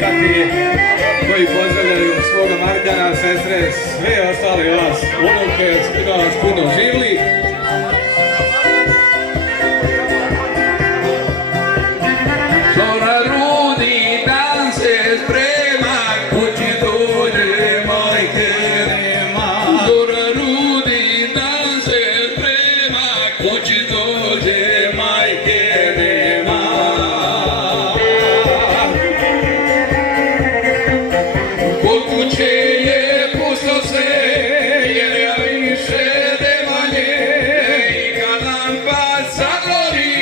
tatini koji pozdravljaju svoga Markana, sestre, sve ostale vas, unuke, da vas puno živli. Zora rudi, dan se sprema, kući dođe majke nema. Zora rudi, dan se sprema, kući dođe majke nema. Kod kuće je pusto sve, jer ja više nema nje. I kad lampa zagori,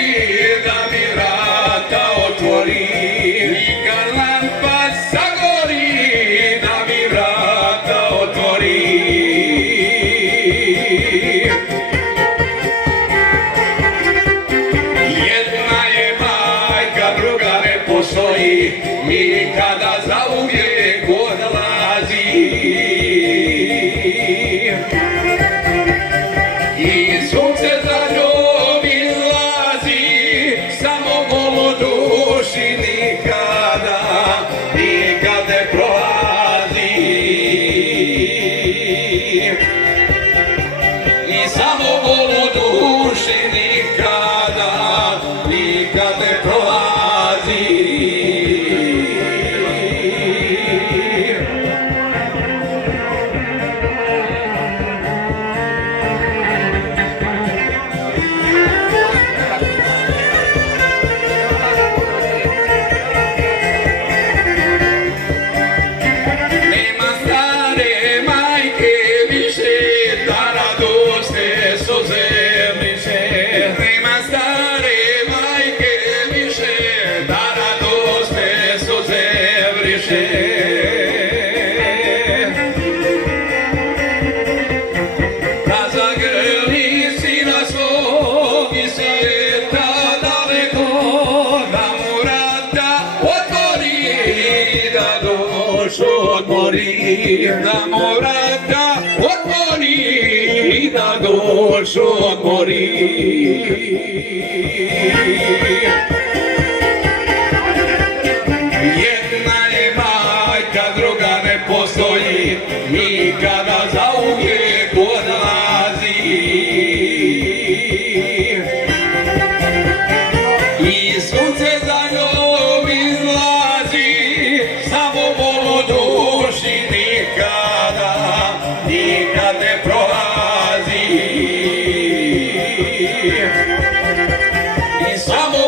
da mi vrata otvori. I kad lampa zagori, da mi vrata otvori. Jedna je majka, druga ne postoji, i kada zauvijek odlazi. I sunce za njom izlazi, samo golo duši nikada ne prolazi. I samo golo duši nikada ne prolazi. Nema stare majke više, da radoste suze briše. Nema stare majke više, da radoste suze briše. Da zagrli sina svog iz svijeta daleko, da mu vrata otvori, da dušu odmori. Da mu vrata otvori, da dušu odmori. Jedna je majka, druga ne postoji, nikada zauvijek odlazi. I sunce za njom izlazi, samo bol u duši nikada ne prolazi. I samo